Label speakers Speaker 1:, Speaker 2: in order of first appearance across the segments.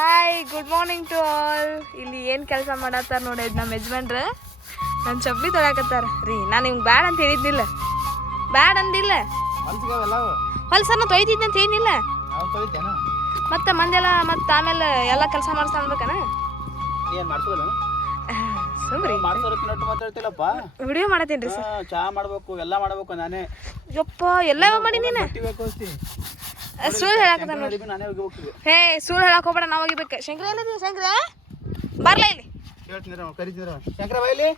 Speaker 1: Hi good morning to all ಇಲ್ಲಿ ಏನು ಕೆಲಸ ಮಾಡತ್ತಾರ ನೋಡಿ ನಮ್ಮ ಯಜಮಾನ್ರ. ನನ್ನ ಚಪ್ಪಲಿ ತೊಳಕತ್ತಾರ. ರೀ ನಾನು ನಿಮ್ಗೆ ಬ್ಯಾಡ ಅಂತ ಹೇಳಿದ್ನಿಲ್ಲ. ಬ್ಯಾಡ ಅಂದಿಲ್ಲ. ಹೊಲ್ಸನ್ನ ತೊಯ್ತಿದ್ದೆ ಅಂತ ಏನಿಲ್ಲ. ಮತ್ತೆ ಮಂದೆಲ್ಲ ಮತ್ತೆ ಆಮೇಲೆ ಎಲ್ಲ ಕೆಲಸ ಮಾಡಿಸ್ತಾ ಅನ್ಬೇಕನ?
Speaker 2: ಏನು ಮಾಡ್ಸೋಲ್ಲ
Speaker 1: ಸುಮ್ರಿ.
Speaker 2: ಮಾಡ್ಸೋರಕ್ಕೆ ನಟ್ಟು ಮಾತಾಡ್ತಿಲ್ಲಪ್ಪ.
Speaker 1: ವಿಡಿಯೋ ಮಾಡತ್ತೀನಿ ರೀ ಸರ್
Speaker 2: ಚಾ ಮಾಡ್ಬೇಕು ಎಲ್ಲ ಮಾಡ್ಬೇಕು ನಾನೇ.
Speaker 1: ಯಪ್ಪ ಎಲ್ಲ ಮಾಡಿ ನೀನು ಸುಳ್ಳು ಹೇಳಕತ್ತ ನೋಡಿ ಹೇ ಸುಳ್ಳು ಹೇಳಕ್ ಹೋಗ್ಬೇಡ ನಾವು ಹೋಗಿಬೇಕು ಶಂಕರ ಎಲ್ಲಿದ್ದೀವಿ ಶಂಕರ? ಬರ್ಲ ಇಲ್ಲಿ.
Speaker 2: ಶಂಕರ ಬಾಯಿಲಿ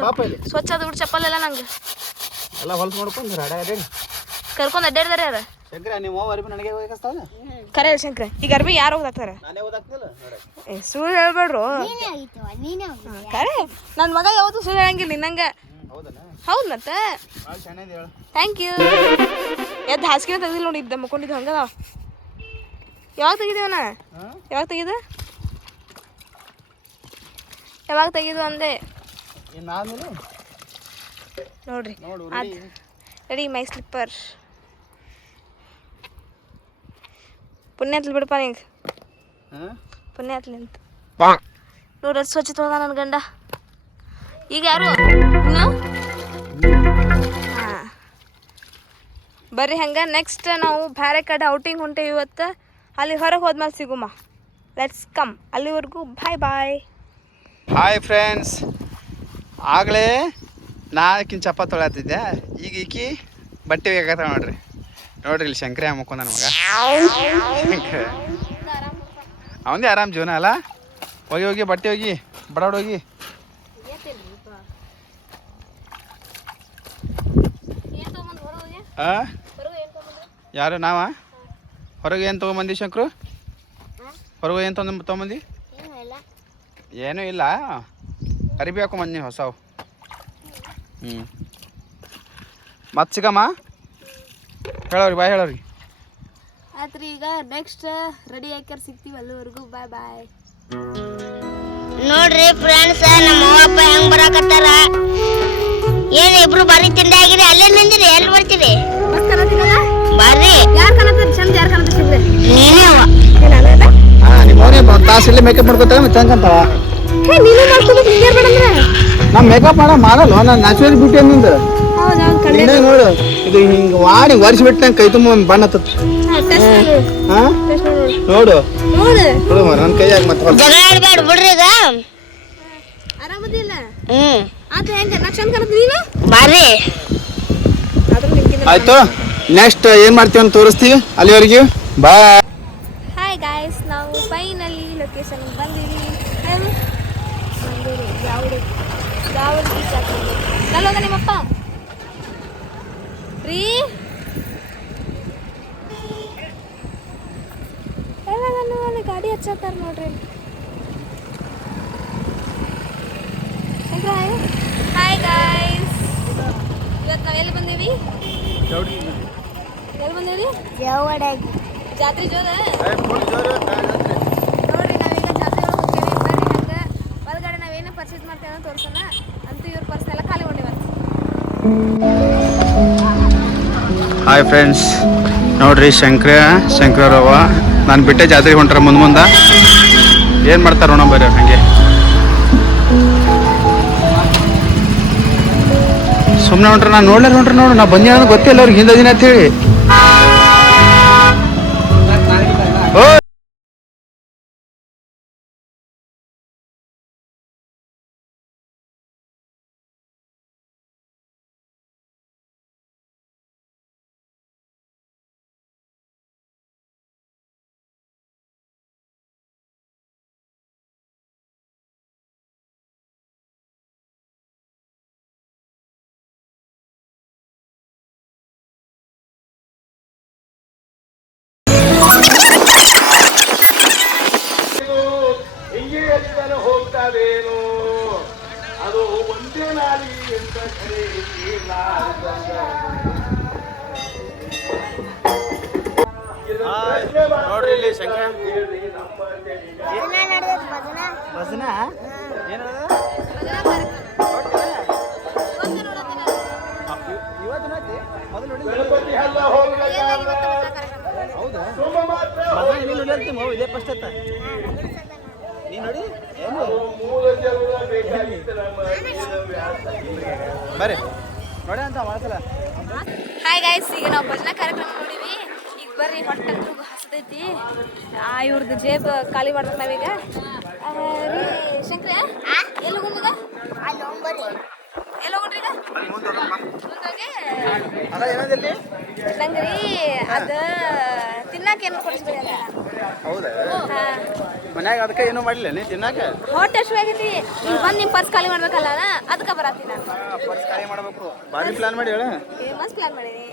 Speaker 2: ಪಾಪ ಇಲ್ಲಿ.
Speaker 1: ಸ್ವಚ್ಛ ಅದು ಬಿಡು ಚಪ್ಪಲ್ ಎಲ್ಲ ನಂಗೆ.
Speaker 2: ಎಲ್ಲ ಹೊಲ್ಸ್ ಮಾಡ್ಕೊಂಡು ಅಡ ಅಡ್ಯಾಡಿ.
Speaker 1: ಕರ್ಕೊಂಡು ಅಡ್ಡಾಡ್ದಾರೆ ಯಾರ?
Speaker 2: ಶಂಕರ ನೀವು ಅರಿಬಿ ನನಗೆ ಹೋಗಸ್ತಾವ
Speaker 1: ಕರೆ ಶಂಕರ. ಈಗ ಅರ್ಬಿ ಯಾರು ಹೋಗ್ತಾರ
Speaker 2: ನಾನೇ ಓದಾಕ್ತಿಲ್ಲ ನೋಡ.
Speaker 1: ಏ ಸುಳ್ಳು ಹೇಳ್ಬೇಡ್ರು. ಕರೆ. ನನ್ನ ಮಗ ಯಾವುದು ಸುಳ್ಳು ಹೇಳಂಗಿಲ್ಲ ನಿನ್ನಂಗೆ.
Speaker 2: ಹೌದನ
Speaker 1: ಹೌದು ಮತ್ತೆ.
Speaker 2: ಹೇಳು.
Speaker 1: ಥ್ಯಾಂಕ್ ಯು ಎದ್ದು ಹಾಸಿಗೆ ತೆಗ್ದಿಲ್ಲ ನೋಡಿ ಇದ್ದ ಮಕ್ಕೊಂಡಿದ್ದು ಹಂಗದ. ಯಾವಾಗ ತೆಗಿದೀವನ ಯಾವಾಗ ತೆಗಿದ ಯಾವಾಗ ತೆಗಿದು ಅಂದೆ? ನೋಡ್ರಿ. ರೆಡಿ ಮೈ ಸ್ಲಿಪ್ಪರ್ ಪುಣ್ಯ ಹತ್ಲಿ ಬಿಡಪ್ಪ ನಿಂಗೆ. ಪುಣ್ಯ ಹತ್ಲಿ ಅಂತ ನೋಡ್ರಿ ಸ್ವಚ್ಛ ತೊಳ್ದ ನನ್ನ ಗಂಡ. ಈಗ ಯಾರು? ಬರ್ರಿ ಹಂಗೆ? ನೆಕ್ಸ್ಟ್ ನಾವು ಬೇರೆ ಕಡೆ ಔಟಿಂಗ್ ಹೊಂಟೇವಿ ಇವತ್ತು. ಅಲ್ಲಿ ಹೊರಗೆ ಹೋದ್ಮೇಲೆ ಸಿಗುಮ. ಲೆಟ್ಸ್ ಕಮ್ ಅಲ್ಲಿವರೆಗೂ ಬಾಯ್ ಬಾಯ್
Speaker 2: ಹಾಯ್ ಫ್ರೆಂಡ್ಸ್ ಆಗಲೇ ನಾಲ್ಕಿನ ಚಪ್ಪ ತೊಳತಿದ್ದೆ ಈಗ ಈಕಿ ಬಟ್ಟೆ ಬೇಕಾಗ್ತಾವ ನೋಡ್ರಿ. ನೋಡ್ರಿ ಇಲ್ಲಿ ಶಂಕರ ಮುಕ್ಕೊಂಡ ಮಗ ಅವಂದೇ ಆರಾಮ್ ಜೀವನ ಅಲ್ಲ? ಹೋಗಿ ಹೋಗಿ ಬಟ್ಟೆ ಹೋಗಿ ಬಡಾಡ್ ಹೋಗಿ. ಆ? ಯಾರು ನಾವ? ಹೊರಗೆ ಏನು ತಗೊಂಬಂದಿ ಶಂಕರು? ಹೊರಗೆ ಏನು ತೊಗೊಂಡ್ ತಗೊಂಬಂದಿ? ಏನೂ ಇಲ್ಲ. ಅರಿಬಿ ನೀವು ಹೊಸವು. ಹ್ಞೂ ಮತ್ತೆ ಸಿಗಮ್ಮ? ಹೇಳೋರಿ ಬಾಯ್ ಹೇಳೋರಿ
Speaker 1: ಆಯ್ತು ಈಗ ನೆಕ್ಸ್ಟ್ ರೆಡಿ ಹಾಕ್ಯಾರ ಸಿಗ್ತೀವಿ ಅಲ್ಲಿವರೆಗೂ. ಬಾಯ್ ಬಾಯ್
Speaker 3: ನೋಡ್ರಿ ಫ್ರೆಂಡ್ಸ್ ನಮ್ಮ ಅಪ್ಪ ಹೆಂಗ್ ಬರಾಕತ್ತಾರ? ಏನ್ ಇಬ್ರು ಬಾರಿ ತಿಂಡಿ ಅಲ್ಲೇ ನಿಂದಿರಿ? ಎಲ್ಲಿ ಬರ್ತೀರಿ?
Speaker 2: ತಾಸು ಇಲ್ಲಿ ಮೇಕಪ್ ಮಾಡ್ಕೊತಾರೆ ಮತ್ತೆ ಹಂಗಂತಾವ
Speaker 1: ಹೇ ನೀನು ಮಾಡ್ಕೋಬೇಕು ಹಿಂಗೆ ಬೇಡಂದ್ರೆ
Speaker 2: ನಾ ಮೇಕಪ್ ಮಾಡ ಮಾಡಲ್ಲ ನಾನು ನ್ಯಾಚುರಲ್ ಬ್ಯೂಟಿ ಅನ್ನಿಂದ.
Speaker 1: ಹೌದಾ
Speaker 2: ನೋಡು ಇದು ಹಿಂಗೆ ಮಾಡಿ ವರ್ಷ ಬಿಟ್ಟು ನಂಗೆ ಕೈ ತುಂಬ ಬಣ್ಣ ಹತ್ತತ್
Speaker 1: ಟೆಸ್ಟ್
Speaker 2: ಹಾಂ?
Speaker 1: ಟೆಸ್ಟ್ ನೋಡು.
Speaker 2: ನೋಡು.
Speaker 1: ನೋಡು.
Speaker 2: ಮರ ನನ್ನ ಕೈಯಾಗ ಮತ್ತೆ
Speaker 3: ಜಗಳ ಆಡ್ಬೇಡ ಬಿಡ್ರಿ ಈಗ.
Speaker 1: ಆರಾಮದಿಲ್ಲ ಹೆಂಗೆ ನೀನು
Speaker 2: ಆಯ್ತು ನೆಕ್ಸ್ಟ್ ಏನು ಮಾಡ್ತೀವಿ ಅಂತ ತೋರಿಸ್ತೀವಿ ಅಲ್ಲಿವರೆಗೆ. ಬಾಯ್
Speaker 1: ಹಾಯ್ ಗಾಯ್ಸ್ ನಾವು ಫೈನಲಿ ಲೊಕೇಶನ್ ಬಂದಿವಿ ಮಂಗಳೂರು ಗಾವಡಿ ಗಾವಡಿ ಬೀಚ್ ಆಗ್ತದೆ ಕಲ್ಲೋಗ ನಿಮ್ಮಪ್ಪ ರೀ ಎಲ್ಲ ನಾನು ಅಲ್ಲಿ ಗಾಡಿ ಹಚ್ಚತ್ತಾರ ನೋಡ್ರಿ. ಹಾಯ್ ಗಾಯ್ಸ್ ಇವತ್ತು ನಾವು ಎಲ್ಲಿ ಬಂದೀವಿ? ಎಲ್ಲಿ ಬಂದೀವಿ? ಜಾತ್ರೆ ಜೋರ? ನೋಡ್ರಿ ನಾವೀಗ ಜಾತ್ರೆ ಹೋಗ್ತೀವಿ. ಬರ್ರಿ ಹಂಗೆ. ಒಳಗಡೆ ನಾವೇನು ಪರ್ಚೇಸ್ ಮಾಡ್ತೇವೆ ಅಂತ ತೋರ್ಸೋಣ. ಅಂತೂ ಇವ್ರ ಪರ್ಸ್ ಎಲ್ಲ ಖಾಲಿ ಹೊಂಡಿವಂತ
Speaker 2: ಹಾಯ್ ಫ್ರೆಂಡ್ಸ್ ನೋಡ್ರಿ ಶಂಕರ ಶಂಕರವ್ವ ನಾನು ಬಿಟ್ಟೆ ಜಾತ್ರೆಗೆ ಹೊಂಟ್ರೆ ಮುಂದೆ ಮುಂದೆ. ಏನು ಮಾಡ್ತಾರೆ ನೋಡೋಣ ಬರ್ರಿ ಹಂಗೆ. ಸುಮ್ಮನೆ ಹೊಂಟ್ರ ನಾನು ನೋಡ್ಲಾರ ಹೊಂಟ್ರ ನೋಡು, ನಾ ಬಂದಿ ಅನ್ನೋದು ಗೊತ್ತಿಲ್ಲ ಅವ್ರಿಗೆ ಹಿಂದೆ ದಿನ ಅಂತೇಳಿ. ಇದೇ ಫಸ್ಟ್ ಅತ್ತ. ನೀ ನೋಡಿ. ಏನು? ಬರ್ರಿ ನೋಡಿ ಅಂತ
Speaker 1: ಹಾಯ್ ಗಾಯ್ಸ್ ಈಗ ನಾವು ಭಜನಾ ಕಾರ್ಯಕ್ರಮ ನೋಡಿವಿ. ಈಗ ಬರ್ರಿ ಹೊಟ್ಟೆ ಹಸದೈತಿ. ಆ ಇವ್ರದ್ದು ಜೇಬ್ ಖಾಲಿ ಮಾಡ್ಬೇಕು ನಾವೀಗ. ಶಂಕ್ರ ಎಲ್ಲಿ ಹೋಗುಮಗ
Speaker 3: ಅಲ್ಲಿ ಹೋಗ್ಬರ್ರಿ
Speaker 1: ಎಲ್ಲಿ ಅದ ತಿನ್ನಾಕ ಏನು ಕೊಡಿಸ್ಬೇಡಿ ಅಂತ
Speaker 2: ಹೌದಾ ಮನ್ಯಾಗ ಅದಕ್ಕೆ ಏನು ಮಾಡಿಲ್ಲ ನೀ ತಿನ್ನಾಕ
Speaker 1: ಹೊಟ್ಟೆ ಶುರು ಆಗೈತಿ ಈಗ ಬಂದು ನಿಮ್ಮ ಪರ್ಸ್ ಖಾಲಿ ಮಾಡ್ಬೇಕಲ್ಲ ಅದಕ್ಕೆ ಬರತ್ತೀನಿ
Speaker 2: ಪರ್ಸ್ ಖಾಲಿ ಮಾಡ್ಬೇಕು ಭಾರಿ ಪ್ಲಾನ್ ಮಾಡಿ ಹೇಳ
Speaker 1: ಫೇಮಸ್ ಪ್ಲಾನ್ ಮಾಡೀನಿ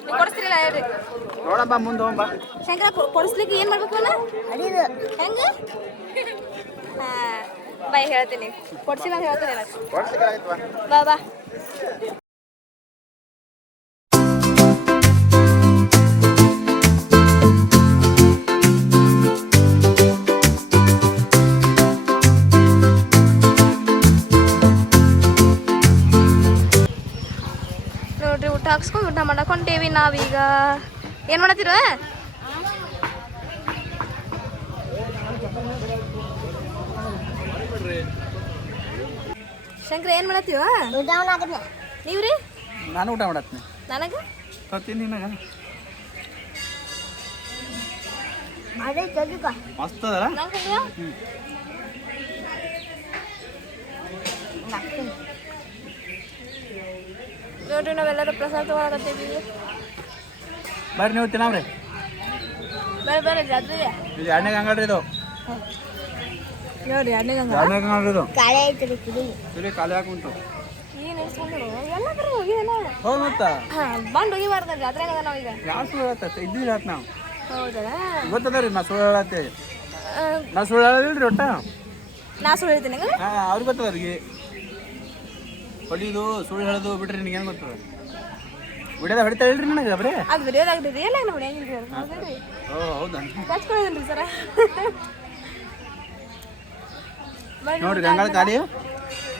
Speaker 1: ನೀವು ಕೊಡಿಸ್ತಿರಲ್ಲ ಹೇಳ್ರಿ
Speaker 2: ನೋಡಮ್ಮ ಮುಂದೆ ಹೋಗ್ಬಾ
Speaker 1: ಶಂಕರ ಕೊಡಿಸ್ಲಿಕ್ಕೆ ಏನು ಮಾಡ್ಬೇಕು
Speaker 3: ಅಲ್ಲ
Speaker 1: ಹೆಂಗೆ ಹಾಂ ಬಾಯ್ ಹೇಳ್ತೀನಿ. ಕೊಡ್ಸಿಲ್ಲ ಅಂತ ಹೇಳ್ತೀನಿ ನಾನು. ಬಾ ಬಾ. ನೋಡ್ರಿ ಊಟ ಹಾಕ್ಸ್ಕೊಂಡು ಊಟ ಮಾಡಕೊಂಡೇವಿ ನಾವೀಗ. ಏನು ಮಾಡತ್ತೀರ? ಶಂಕರ ಏನು ಮಾಡತ್ತೀವ?
Speaker 3: ಆಗದ್ನೆ.
Speaker 1: ನೀವ್ರಿ?
Speaker 2: ನಾನು ಊಟ ಮಾಡತ್ತೀನಿ.
Speaker 1: ನನಗೆ?
Speaker 2: ತತ್ತೀನಿ ನಿನಗ. ಮಸ್ತ್ ಅದಲ್ಲ?
Speaker 1: ನೋಡ್ರಿ ನಾವೆಲ್ಲರೂ ಪ್ರಸಾದ ತಗೊಳಕತ್ತೀವಿ.
Speaker 2: ಬರ್ರಿ ನೀವು ತಿನ್ನಾಮ್ರಿ
Speaker 1: ಬರ್ರಿ ಬರ್ರಿ ಅದು
Speaker 2: ಇದು ಹಂಗಡ್ರಿ ಇದು.
Speaker 3: ಕಾಳೆ ಐತ್ರಿ ಕುಡಿ.
Speaker 2: ಸರಿ ಖಾಲಿ ಹಾಕುಂಟು
Speaker 1: ಏನು ಎಲ್ಲ ಕಡೆ ಹೋಗಿದೆಲ್ಲ
Speaker 2: ಹೌದು ಮತ್ತ.
Speaker 1: ಹಾಂ ಬಂದು ಹೋಗಿಬಾರ್ದು ಜಾತ್ರೆಗೆ ಅದ ನಾವೀಗ
Speaker 2: ಯಾವ ಸುಳ್ಳು ಹೇಳತ್ತ? ಇದ್ದಿಲ್ಲ ಆತ್ ನಾವು.
Speaker 1: ಹೌದಾ?
Speaker 2: ಗೊತ್ತದ ರೀ ನಾ ಸುಳ್ಳು ಹೇಳತ್ತೆ. ನಾ ಸುಳ್ಳು ಹೇಳದಿಲ್ರಿ ಒಟ್ಟ?
Speaker 1: ನಾ ಸುಳ್ಳು ಹೇಳ್ತೀನಿ
Speaker 2: ಅವ್ರಿಗೆ ಗೊತ್ತದ ಅವ್ರಿಗೆ. ಹೊಡಿದು ಸುಳ್ಳು ಹೇಳೋದು ಬಿಟ್ರಿ ನಿನಗೆ ಏನು ಗೊತ್ತದ ಬಿಡೋದ ಹೊಡಿತಾ ಹೇಳ್ರಿ ನನಗೆ ಬರೀ?
Speaker 1: ಅದು ವಿಡಿಯೋದಾಗ ಆಗಿ ನೋಡಿ ಹೆಂಗಿದ್ರಿ?
Speaker 2: ಓ ಹೌದಾ?
Speaker 1: ಕಚ್ಕೊಳ್ಳೋದಿಲ್ರಿ ಸರ?
Speaker 2: ನೋಡ್ರಿ ಗಂಗಾಳ ಖಾಲಿ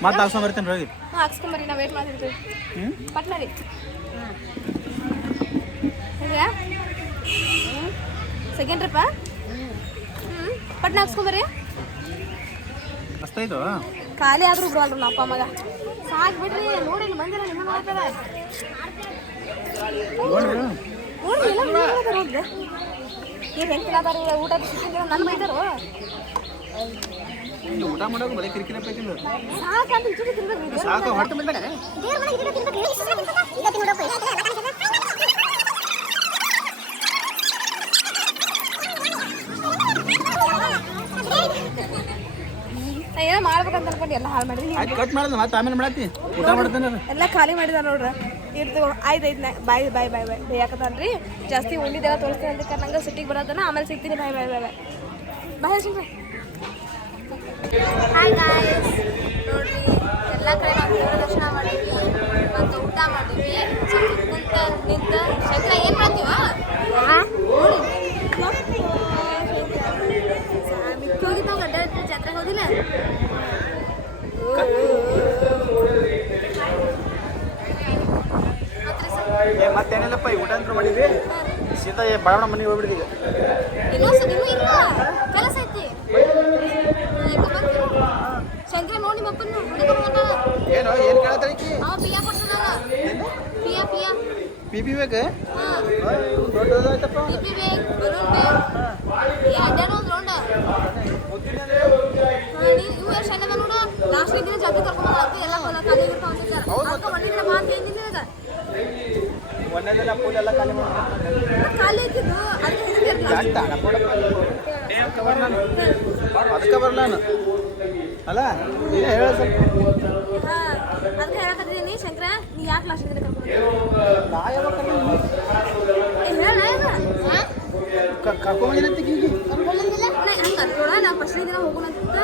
Speaker 2: ಮತ್ತೆ ಹಾಕ್ಸ್ಕೊಂಡ್ ಬರ್ತೀನಿ ಹೋಗಿ
Speaker 1: ಹಾಂ ಹಾಕ್ಸ್ಕೊಂಬರ್ರಿ ನಾವು ವೇಟ್ ಮಾಡ್ತಿರ್ತೀವಿ
Speaker 2: ಹ್ಞೂ
Speaker 1: ಪಟ್ನ ರೀ ಸೆಕೆಂಡ್ ಟ್ರಿಪ್ಪ ಹ್ಞೂ ಪಟ್ನ ಹಾಕ್ಸ್ಕೊಂಬರಿ
Speaker 2: ಮಸ್ತ್ ಆಯ್ತು
Speaker 1: ಖಾಲಿ ಆದ್ರೂ ನಮ್ಮ ಅಪ್ಪ ಮಗ. ಸಾಕು ಬಿಡ್ರಿ ನೋಡಿ ಇಲ್ಲಿ ಎಲ್ಲ ಏನು ಹೆಂಗೆ ತಿನ್ನತಾರ ಊಟ ಸಿಕ್ಕಿದ್ರೆ ನನ್ನ ಬೈತಾರೋ
Speaker 2: ಇಲ್ಲಿ ಊಟ ಮಾಡೋದು ಬರೀ ಕಿರಿಕಿರಿ ಬೇಕಿಲ್ಲ ಸಾಕು ಹೊಟ್ಟೆ ಬಿಡ್ಬೇಡ
Speaker 1: ನಾ ಏನೋ ಮಾಡ್ಬೇಕಂತ ಅನ್ಕೊಂಡು ಎಲ್ಲ ಹಾಳು ಮಾಡಿದ್ವಿ.
Speaker 2: ಆಯ್ತು ಕಟ್ ಮಾಡೋದು ಮತ್ತೆ ಆಮೇಲೆ ಮಾಡತ್ತಿ? ಊಟ ಮಾಡ್ತೇನೆ
Speaker 1: ಎಲ್ಲ ಖಾಲಿ ಮಾಡಿದ ನೋಡ್ರಿ. ಇರ್ತು ಆಯ್ತು ಆಯ್ತು ಬಾಯ್ ಬಾಯ್ ಬಾಯ್ ಬಾಯ್ ಬೇಯಾಕತ್ತಾನ್ರಿ. ಜಾಸ್ತಿ ಉಳಿದೆಲ್ಲ ತೋರಿಸ್ತೀನಿ ಅಂತ ನಂಗೆ ಸಿಟ್ಟಿಗೆ ಬರೋದನ್ನ ಆಮೇಲೆ ಸಿಗ್ತೀನಿ ಬಾಯ್ ಬಾಯ್ ಬಾಯ್ ಬಾಯ್. ಬಾಯ್ ಹಾಯ್ ಗಾಯ್ಸ್ ನೋಡ್ರಿ ಎಲ್ಲ ಕಡೆ ನಾವು ದೇವರ ದರ್ಶನ ಮಾಡೀವಿ ಮತ್ತು ಊಟ ಮಾಡಿದ್ವಿ. ಸ್ವಲ್ಪ ಕುಂತ ನಿಂತ ಶಂಕರ ಏನು ಮಾಡ್ತೀವ? ಹೋಗಿ ನಾವು ಗಡ್ಡ ಜಾತ್ರೆಗೆ ಹೋದಿಲ್ಲ?
Speaker 2: ಮತ್ತೇನಿಲ್ಲಪ್ಪ ಈ ಊಟ ಅಂತ ಮಾಡಿದ್ವಿ. ಸೀದಾ ಬಡವಣ ಮನೆಗೆ ಹೋಗ್ಬಿಡಿದೀಗ
Speaker 1: ಇನ್ನೂ ಸ- ಇನ್ನೂ ಇಲ್ಲ.
Speaker 2: ಏನು ಏನು
Speaker 1: ಪಿಯಾ ಪಿಯಾ
Speaker 2: ಪಿ ಪಿ ಬೇಕು
Speaker 1: ಹಾಂ.
Speaker 2: ದೊಡ್ಡದಾಯ್ತಪ್ಪ. ಒಂದೇದಿಲ್ಲ ಪೂಲ್ ಎಲ್ಲ ಖಾಲಿ
Speaker 1: ಐತಿದ್ದು ಅದಕ್ಕೆ
Speaker 2: ನಾನು? ಅಲ್ಲ ನೀನೇ ಹೇಳ ಸ್ವಲ್ಪ.
Speaker 1: ಹಾ ಅದಕ್ಕೆ ಹೇಳಕತ್ತಿದ್ದೀನಿ ಶಂಕರ ನೀ ಯಾಕೆ ಲಾಸ್ಟ್ ದಿನ ಕರ್ಕೊಂಡು
Speaker 2: ನಾ ಯಾವಾಗ
Speaker 1: ಹೇಳ ಈಗ
Speaker 2: ಕರ್ಕೊಂಬಂದಿರತ್ತಿ ಈಗ
Speaker 1: ಹಂಗೆ ಅನ್ಕೋಣ ನಾವು ಫಸ್ಟ್ ದಿನ ಅಂತ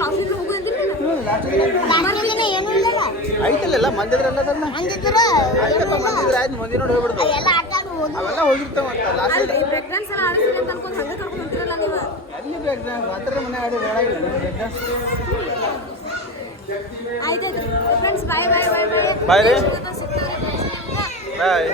Speaker 1: ಲಾಸ್ಟ್
Speaker 2: ಐತಲ್ಲ ಮಂದಿದ್ರೆಲ್ಲ ಅದನ್ನ? ಆಯ್ತಪ್ಪ ಮಂದಿದ್ರೆ ಆಯ್ತು ಮಂದಿ ನೋಡಿ ಅವೆಲ್ಲ ಹೋಗಿರ್ತಾವ ಅಂತ ಲಾಸ್ಟ್
Speaker 1: ಅಲ್ರಿ ಬ್ರೇಕ್ ಡ್ಯಾನ್ಸ್ ಎಲ್ಲ ಆಡಿಸ್ತೀನಿ ಅಂತ ಅನ್ಕೊಂಡು ಹಂಗೆ ಕರ್ಕೊಂಡು ಅಂತಿರಲ್ಲ ನೀವು
Speaker 2: ಎಲ್ಲಿ ಬೇಕು ರಾತ್ರಿ ಮನೆ ಆಡಿ ಹೇಳಾಗಿಲ್ಲ
Speaker 1: ಆಯ್ತಾಯ್ತು. ಫ್ರೆಂಡ್ಸ್ ಬಾಯ್ ಬಾಯ್ ಬಾಯ್ ಬಾಯ್
Speaker 2: ಬಾಯ್ ರೀ.
Speaker 1: ಸಿಗ್ತೀವಿ
Speaker 2: ಬಾಯ್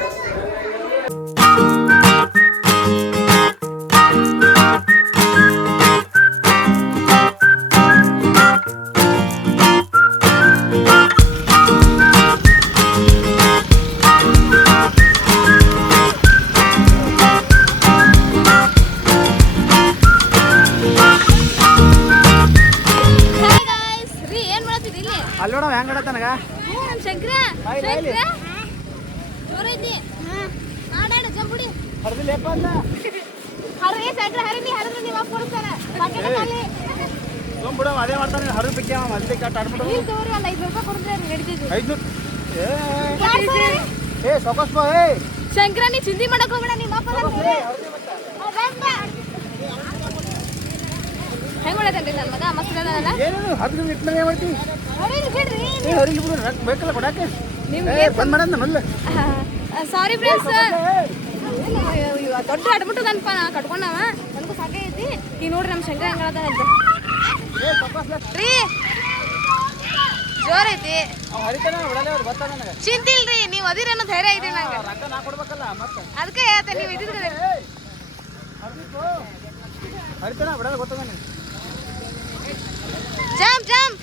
Speaker 1: ಜಂಬುಡಿ
Speaker 2: ಹರ್ದಿಲ್ಲಪ್ಪ ಅಂತ
Speaker 1: ಹರೇ ಶಂಕರ ಹರಿ ನೀ ಹರಿದ್ರೆ ನೀವು ಕೊಡ್ತಾರೆ.
Speaker 2: ಬಿಡವ ಅದೇ ಮಾಡ್ತಾನೆ. ಹರಿದು ಬಿಕ್ಕಿ ಅಲ್ಲಿ ಮೊದಲೇ ಕಟ್ ಆಡ್ಬಿಡು.
Speaker 1: ನೀರು ತಗೋರಿ ಒಂದು ಐದು
Speaker 2: ಏ. ಸೊಕಸ್ ಬಾ ಏ.
Speaker 1: ಶಂಕರ ನೀ ಚಿಂದಿ ಮಾಡಕ್ ಹೋಗ್ಬೇಡ ನಿಮ್ಮ ಅಪ್ಪ ಹೆಂಗ್ ಮಾಡತ್ತೇನ್ರಿ ನನ್ನ ಮಗ? ಮಸ್ತ್ ಅದಾನಲ್ಲ?
Speaker 2: ಏನೇನು? ಹರಿದು ಇಟ್ಮೇಲೆ ಮಾಡ್ತಿ? ಏ ಬಿಡು ಬೇಕಲ್ಲ ಕೊಡಕ್ಕೆ.
Speaker 1: ನಿಮ್ಗೆ
Speaker 2: ಬಂದ್ ಮಾಡಂದ
Speaker 1: ಸಾರಿ ಫ್ರೆಂಡ್ಸ್ ದೊಡ್ಡ ಅಡ್ಬಿಟ್ಟದನ್ಪ ನಾ ಕಟ್ಕೊಂಡವ. ನನಗೂ ಸಾಕೈತಿ ಈಗ ನೋಡ್ರಿ ನಮ್ಮ ಶಂಕರ ಹೆಂಗ್
Speaker 2: ಸೊಕಸ್
Speaker 1: ರೀ ಜೋರ್ ಐತಿ. ಚಿಂತಿಲ್ರಿ ನೀವು ಅದಿರ ಅನ್ನೋ ಧೈರ್ಯ ಐತಿ ನಂಗೆ. ಅದಕ್ಕೆ ಹೇಳ್ತೀನಿ ನೀವು ಇದ್ದಿದ್ರೆ.
Speaker 2: ಹರಿತನ ಬಿಡಲ್ಲ ಗೊತ್ತದ
Speaker 1: ಜಂಪ್ ಜಂಪ್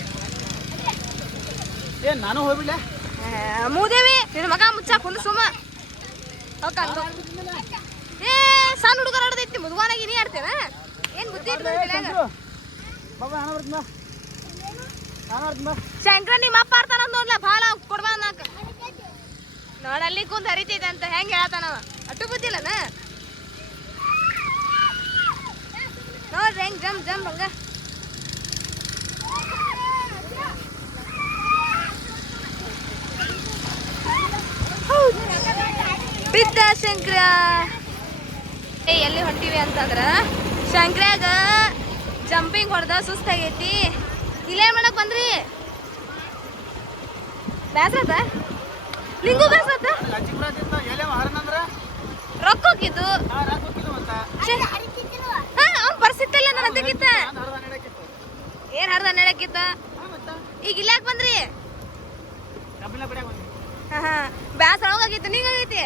Speaker 2: ಏ ನಾನು ಹೋಗ್ಬಿಡ್ಲ?
Speaker 1: ಮೂದೇವಿ ನಿನ್ನ ಮಗ ಮುಚ್ಚ ಕುಂದು ಸುಮ್ಮ ಹೋಗ್ ಏ ಸಣ್ಣ ಹುಡುಗರ ಆಡದೈತಿ ಮುದುವಾನಾಗಿ ನೀ ಆಡ್ತೇನ ಏನ್ ಬುದ್ಧಿ ಶಂಕರ ನಿಮ್ಮ ಅಪ್ಪ ಆಡ್ತಾನ ನೋಡ್ಲ? ಭಾಳ ಕೊಡ್ಬಾ ನಾಕ ನೋಡಲ್ಲಿ ಕುಂದ್ ಹರಿತೈತೆ ಅಂತ ಹೆಂಗ್ ಅಷ್ಟು ಅಟ್ಟು ಬುದ್ಧಿಲ್ಲನ ನೋಡ್ರಿ ಹೆಂಗ್ ಜಂಪ್ ಜಂಪ್ ಹಂಗ. ಬಿದ್ದ ಶಂಕರ. ಏ ಎಲ್ಲಿ ಹೊಂಟಿವಿ ಅಂತಂದ್ರ? ಶಂಕ್ರಾಗ ಜಂಪಿಂಗ್ ಹೊಡೆದ ಸುಸ್ತಾಗೈತಿ. ಇಲ್ಲೇ ಮಾಡಕ್ ಬಂದ್ರಿ? ಬ್ಯಾಸ್ರತ? ನಿಂಗೂ ಬ್ಯಾಸ್ರತ?
Speaker 2: ಲಂಚಿಪುರ ತಿಂತ ಎಲ್ಲೇ ಹರನಂದ್ರ
Speaker 1: ರೊಕ್ಕ ಹೋಗಿದ್ದು. ಅವ್ನ್ ಬರ್ಸಿತ್ತಲ್ಲ ನನ್ನ
Speaker 2: ತೆಗಿತ
Speaker 1: ಏನ್ ಹರ್ದ ನಡಕಿತ್ತ ಈಗ ಇಲ್ಲ ಇಲ್ಲಾಕ್ ಬಂದ್ರಿ? ಹಾ ಹಾ. ಬ್ಯಾಸ್ರ ಹೋಗಾಗಿತ್ತು ನಿಂಗಾಗೈತಿ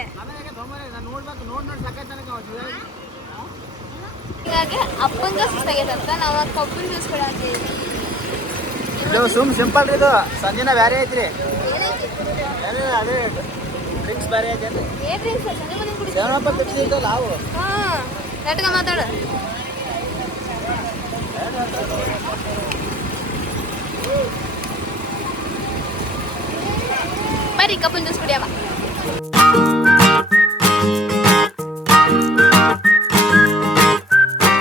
Speaker 1: ಹೀಗಾಗಿ ಅಪ್ಪಂಗ ಸುಸ್ತಾಗೈತಂತ ನಾವು ಕಬ್ಬಿನ ಜ್ಯೂಸ್ ಕೊಡಾತೀವಿ
Speaker 2: ಇದು ಸುಮ್ ಸಿಂಪಲ್ ರೀ ಇದು. ಸಂಜೆನ ಬ್ಯಾರೆ ಐತ್ರಿ. ಅದೇ ಅದೇ ಡ್ರಿಂಕ್ಸ್ ಬೇರೆ ಐತಿ
Speaker 1: ಏ ಸಂಜೆ ಕುಡಿ
Speaker 2: ಇದ್ದಲ್ಲ ಅವು?
Speaker 1: ಹಾ ನೆಟ್ಗ ಮಾತಾಡು. ಬರ್ರಿ ಕಬ್ಬನ್ ಜ್ಯೂಸ್ ಕುಡಿಯವ.